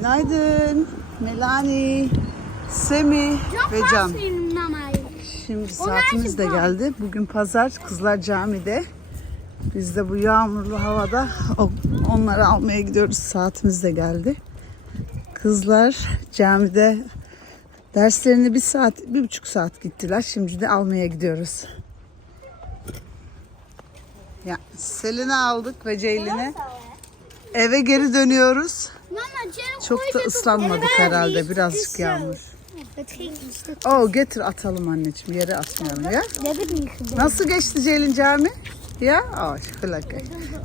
Günaydın. Melani, Semi ve Can. Şimdi saatimiz de geldi. Bugün pazar. Kızlar camide. Biz de bu yağmurlu havada onları almaya gidiyoruz. Saatimiz de geldi. Kızlar camide derslerini bir saat, bir buçuk saat gittiler. Şimdi de almaya gidiyoruz. Ya Selin'i aldık ve Ceylin'i. Eve geri dönüyoruz. Çok da ıslanmadık herhalde. Birazcık yağmur. Oo getir atalım anneciğim. Yere atmayalım ya. Nasıl geçti Ceylin cami? Ya? Aa, şıkılaka.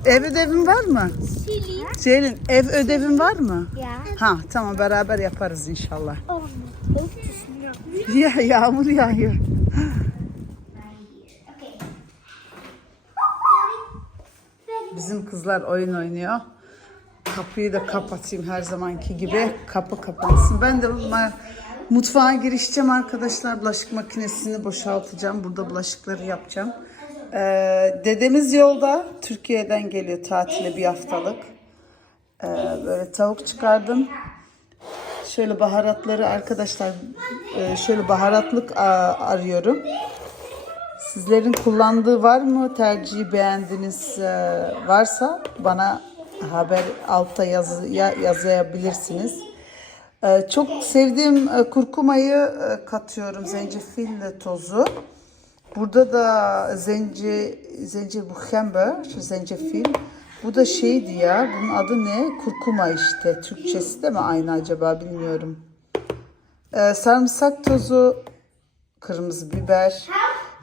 Ev ödevin var mı? Ceylin ev ödevin var mı? Ya. Ha tamam beraber yaparız inşallah. Ya yağmur yağıyor. Bizim kızlar oyun oynuyor. Kapıyı da kapatayım her zamanki gibi. Kapı kapansın. Ben de mutfağa girişeceğim arkadaşlar. Bulaşık makinesini boşaltacağım. Burada bulaşıkları yapacağım. Ee, dedemiz yolda. Türkiye'den geliyor tatile bir haftalık. Ee, böyle tavuk çıkardım. Şöyle baharatları arkadaşlar e, şöyle baharatlık arıyorum. Sizlerin kullandığı var mı? Tercihi beğendiğiniz e, varsa bana haber altta yazı, ya- yazabilirsiniz. E, Çok sevdiğim e, kurkumayı e, katıyorum. Zencefil tozu. Burada da zence, zence bu hember, zencefil. Bu da şeydi ya, bunun adı ne? Kurkuma işte. Türkçesi de mi aynı acaba bilmiyorum. Ee, sarımsak tozu, kırmızı biber,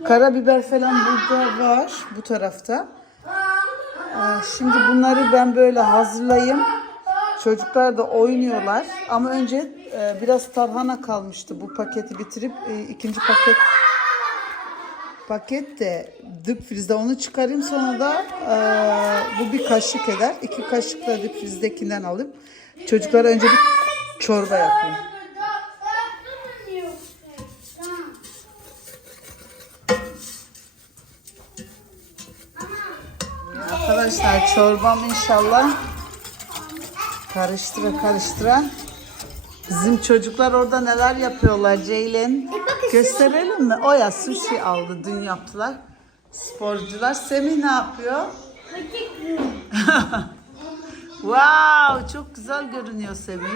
karabiber falan burada var bu tarafta. Ee, şimdi bunları ben böyle hazırlayayım. Çocuklar da oynuyorlar. Ama önce e, biraz tarhana kalmıştı. Bu paketi bitirip e, ikinci paket paket de dip onu çıkarayım sonra da e, bu bir kaşık eder. İki kaşık da dip frizdekinden alıp çocuklara önce bir çorba yapayım. Arkadaşlar çorbam inşallah karıştıra karıştıra. Bizim çocuklar orada neler yapıyorlar Ceylin? Gösterelim mi? Oya sushi aldı dün yaptılar. Sporcular. Semih ne yapıyor? wow çok güzel görünüyor Semih.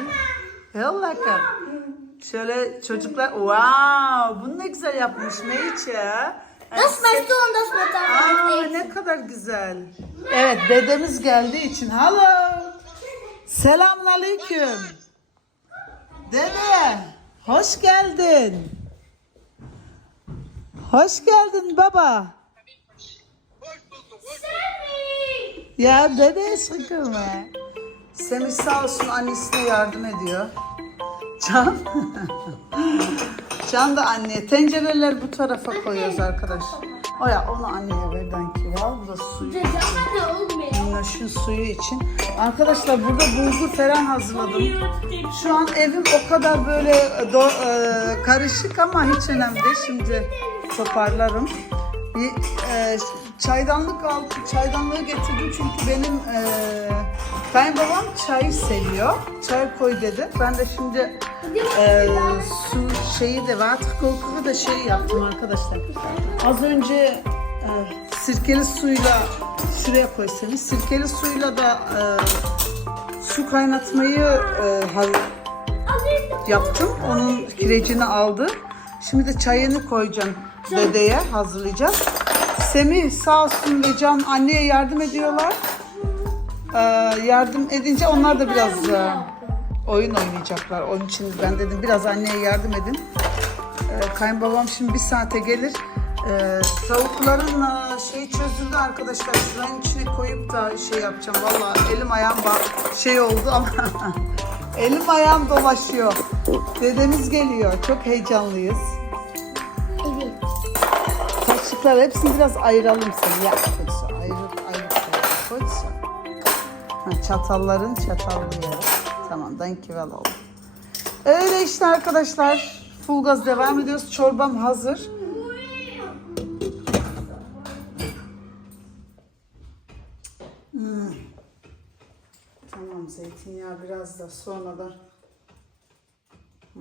Yallaka. Şöyle çocuklar wow bunu ne güzel yapmış Meiçe. Das meinst du und das Aa, ne kadar güzel. Evet dedemiz geldiği için. Hello. Selamun aleyküm. Dede. Hoş geldin. Hoş geldin baba. Ya dede sıkılma. Semih sağ olsun annesine yardım ediyor. Can. Can da anne. Tencereler bu tarafa koyuyoruz arkadaş. O ya onu anneye ver danki var. Bu da suyu. Minnoş'un suyu için. Arkadaşlar burada bulgur falan hazırladım. Şu an evim o kadar böyle do- e, karışık ama hiç önemli değil. Şimdi toparlarım. Bir e, çaydanlık aldım. Çaydanlığı getirdim çünkü benim e, kayınbabam çayı seviyor. Çay koy dedi. Ben de şimdi e, su şeyi de water kokuğu da şey yaptım arkadaşlar. Az önce e, sirkeli suyla şuraya koysanız sirkeli suyla da e, su kaynatmayı e, yaptım. Onun kirecini aldı. Şimdi de çayını koyacağım dedeye hazırlayacağız. Semih sağ olsun ve Can anneye yardım ediyorlar. Ee, yardım edince onlar da biraz oyun oynayacaklar. Onun için ben dedim biraz anneye yardım edin. Ee, kayınbabam şimdi bir saate gelir. Ee, tavukların şeyi çözüldü arkadaşlar. Şuranın içine koyup da şey yapacağım. Vallahi elim ayağım ba- şey oldu ama elim ayağım dolaşıyor. Dedemiz geliyor. Çok heyecanlıyız. Evet. Kaşıklar hepsini biraz ayıralım seni. Ya koysa ayırıp ayırıp koysa. Ha, çatalların çatallı yeri. Tamam dankjewel oğlum. Öyle işte arkadaşlar. Full gaz devam ediyoruz. Çorbam hazır. Hmm. Tamam. Zeytinyağı biraz da sonra da Hı.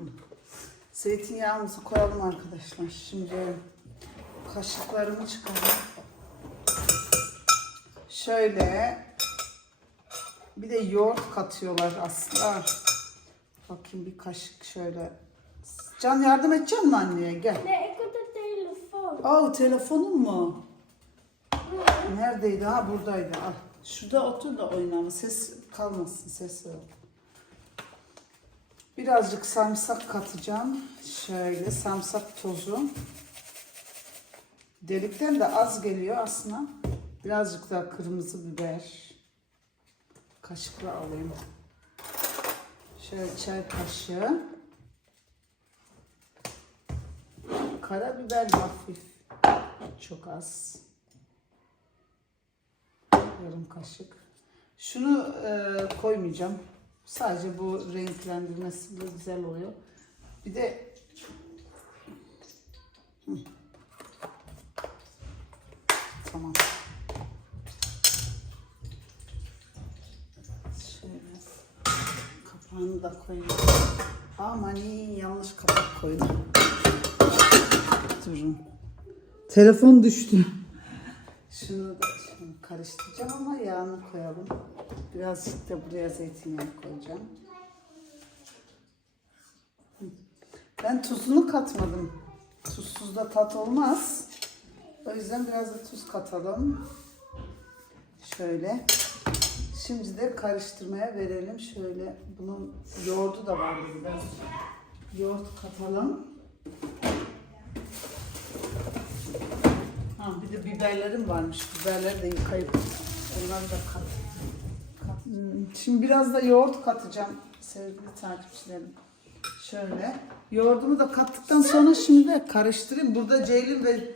zeytinyağımızı koyalım arkadaşlar. Şimdi kaşıklarımı çıkarayım. Şöyle bir de yoğurt katıyorlar aslında. Bakayım bir kaşık şöyle. Can yardım edecek misin anneye? Gel. Heb de telefoon. Aa telefonun mu? Neredeydi? Ha buradaydı. Al. Şurada otur da oyna ama ses kalmasın ses yok. Birazcık sarımsak katacağım. Şöyle sarımsak tozu. Delikten de az geliyor aslında. Birazcık daha kırmızı biber. Kaşıkla alayım. Şöyle çay kaşığı. Karabiber hafif. Çok az. Yarım kaşık. Şunu e, koymayacağım. Sadece bu renklendirmesi güzel oluyor. Bir de da koyayım. Aman iyi yanlış kapak koydum. Durun. Telefon düştü. Şunu da şimdi karıştıracağım ama yağını koyalım. Birazcık da buraya zeytinyağı koyacağım. Ben tuzunu katmadım. Tuzsuz da tat olmaz. O yüzden biraz da tuz katalım. Şöyle. Şimdi de karıştırmaya verelim. Şöyle bunun yoğurdu da vardı biraz. Yoğurt katalım. Ha, bir de biberlerim varmış. Biberleri de yıkayıp onları da kat. kat. Şimdi biraz da yoğurt katacağım sevgili takipçilerim. Şöyle. Yoğurdumu da kattıktan sonra şimdi de karıştırayım. Burada Ceylin ve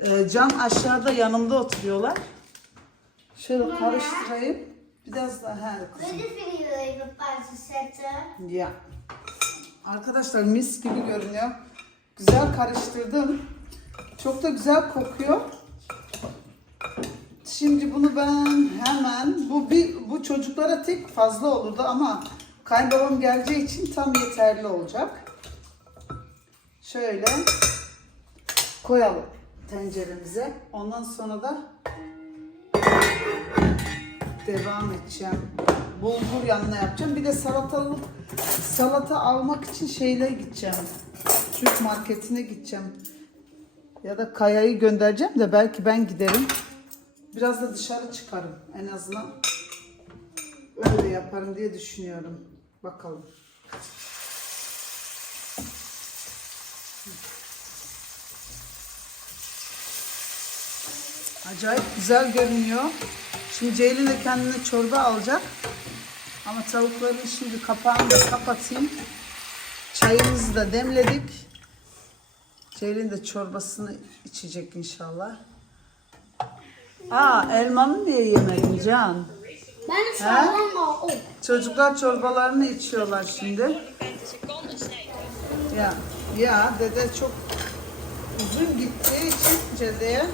e, Can aşağıda yanımda oturuyorlar. Şöyle karıştırayım. Biraz daha he, kızım. Ya. Arkadaşlar mis gibi görünüyor. Güzel karıştırdım. Çok da güzel kokuyor. Şimdi bunu ben hemen bu bir bu çocuklara tek fazla olurdu ama kayınbabam geleceği için tam yeterli olacak. Şöyle koyalım tenceremize. Ondan sonra da devam edeceğim. Bulgur yanına yapacağım. Bir de salatalık salata almak için şeyle gideceğim. Türk marketine gideceğim. Ya da Kaya'yı göndereceğim de belki ben giderim. Biraz da dışarı çıkarım. En azından öyle yaparım diye düşünüyorum. Bakalım. Acayip güzel görünüyor. Şimdi Ceylin de kendine çorba alacak. Ama tavukların şimdi kapağını da kapatayım. Çayımızı da demledik. Ceylin de çorbasını içecek inşallah. Aa elmanı niye yemedin Can? Ben sağlam. Çocuklar çorbalarını içiyorlar şimdi. Ya, ya dede çok uzun gittiği için Cede'ye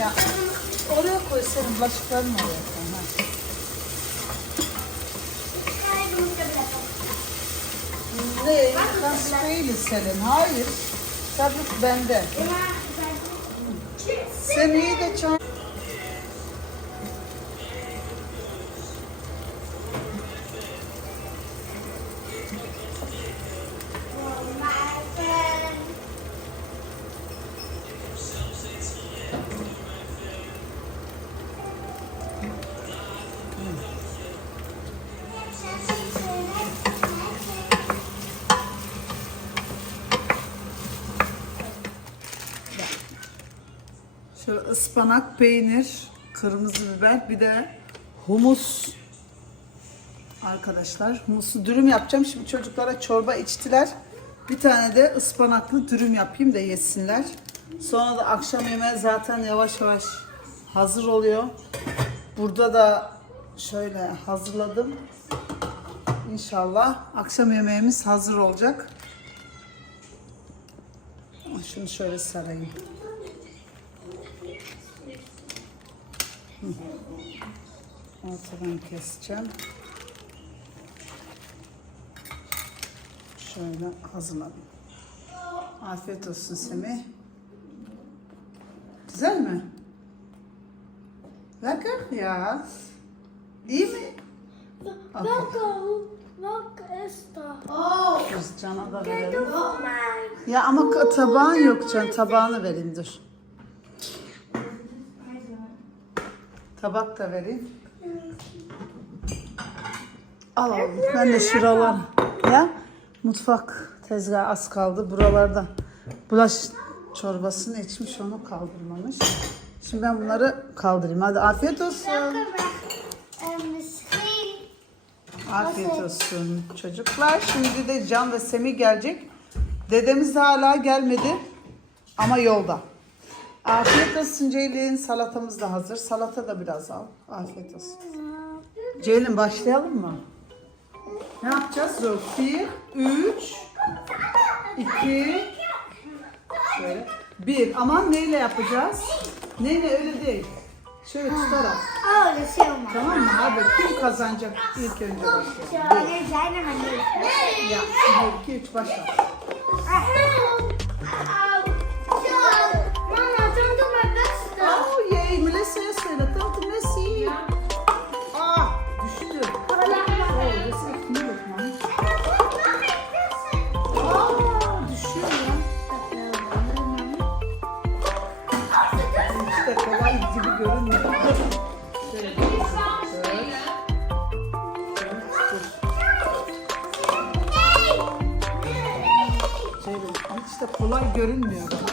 ya oraya koy senin bulaşıkların oraya koy. Ha. Ne? Nasıl değil senin? Hayır. Tabii bende. Sen iyi de çay... Şöyle ıspanak, peynir, kırmızı biber, bir de humus. Arkadaşlar humusu dürüm yapacağım. Şimdi çocuklara çorba içtiler. Bir tane de ıspanaklı dürüm yapayım da yesinler. Sonra da akşam yemeği zaten yavaş yavaş hazır oluyor. Burada da şöyle hazırladım. İnşallah akşam yemeğimiz hazır olacak. Şunu şöyle sarayım. Ortadan keseceğim. Şöyle hazırladım. Afiyet olsun Semih. Güzel mi? Lekker ya. İyi mi? Afiyet. Welke is dat? Biz Can'a da verelim. Ya ama tabağın yok Can. Tabağını vereyim dur. Tabak da vereyim. Al al. Ben de şuralar. Ya mutfak tezgahı az kaldı buralarda. Bulaş çorbasını içmiş onu kaldırmamış. Şimdi ben bunları kaldırayım. Hadi afiyet olsun. Misschien. Afiyet olsun çocuklar. Şimdi de Can ve Semih gelecek. Dedemiz hala gelmedi ama yolda. Afiyet olsun Ceylin. Salatamız da hazır. Salata da biraz al. Afiyet olsun. Ceylin başlayalım mı? Ne yapacağız? Dur. Bir, üç, iki, şöyle. Bir. Ama neyle yapacağız? Neyle öyle değil. Şöyle tutarak. İs heel mooi. Tamam mı? Hadi kim kazanacak ilk önce başlayalım. Niet? Ya, bir, iki, üç, başla. Kolay görünmüyor.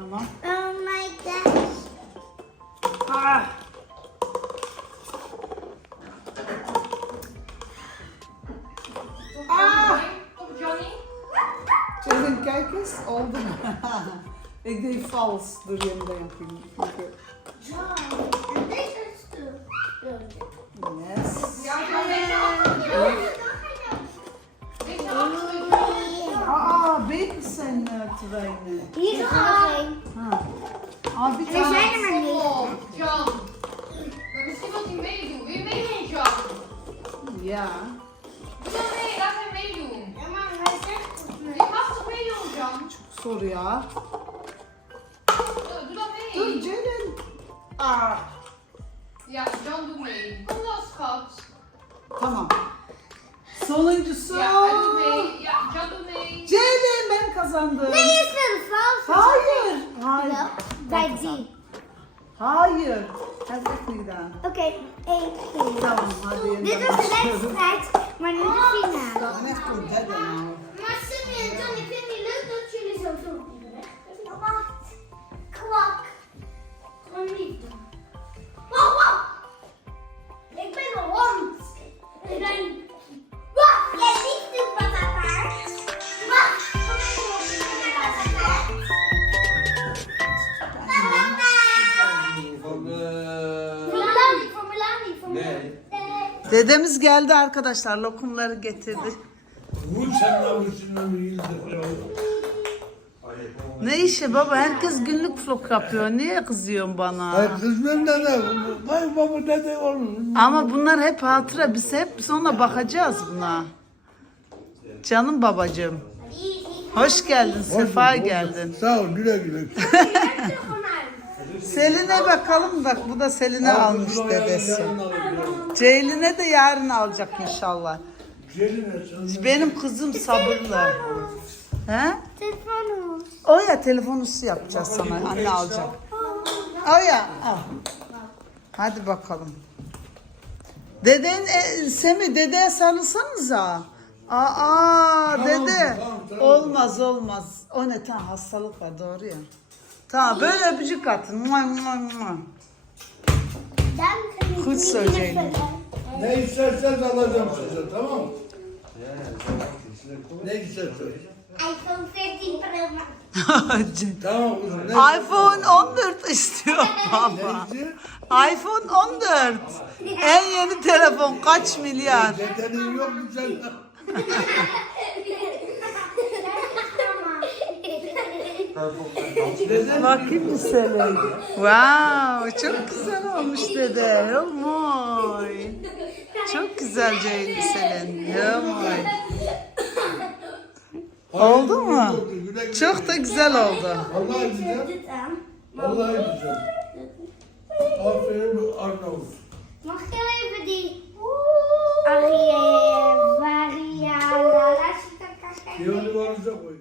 Tamam. Oh my gosh. Ah. Ah! Top Johnny. Ceylin kijk eens, oldu? Ik deed vals. Dur yeniden yapayım. Çünkü... Ja. Doe. Ja, maar hij zegt het Je mag toch meedoen, John? Soru ya. Doe doe dan Dur mee. Ceylin. Aa. Ja, John doet mee. Kom dan, schat. Tamam. Sonuncusu. Ja, hij doet mee. Ja, John doet mee. Ceylin ben kazandım. Hayır. Hayır. Bij die. Hayır. Niet gedaan. Oké, één, twee. Hadi. Dit was de wedstrijd, maar nu de finale. Dat net komt derde nou. Dedemiz geldi arkadaşlar. Lokumları getirdi. Vur sen. Ne işi baba? Herkes günlük vlog yapıyor. Niye kızıyorsun bana? Ay kızım ne? Vay baba ne de oğlum? Ama bunlar hep hatıra. Biz hep sonra bakacağız buna. Canım babacığım. Hoş geldin. Sefa geldin. Sağ ol güle güle. Selin'e bakalım bak. Bu da Selin'e almış dedesi. Ceylin'e de yarın alacak inşallah. Benim kızım sabırlı. He? Telefoon. O ya telefonusu yapacağız sana. Anne alacak. O ya al. Hadi bakalım. Deden, e, Semi dedeye sarılsanıza. Aa dede. tamam, tamam. Olmaz olmaz. O ne tamam hastalık var doğru ya. Tamam böyle öpücük atın. Mua, mua, mua. Ben Hiç söyleyeyim. Ne isterseniz alacağım size tamam mı? Ne isterseniz. iPhone 13 Pro Max. Tamam kızım. Ne iPhone 14 istiyor baba. istiyor? iPhone 14. En yeni telefon kaç milyar? Dedenin yok mu sen? Deden Bakayım Selin. Wow, çok güzel olmuş dede. Oy. Çok güzel Ceylin Selin. Oy. Oldu mu? Çok da güzel oldu. Vallahi güzel. Vallahi güzel. Aferin Arnavut. Mag ik even die Arië variala? Yolu varınca koy.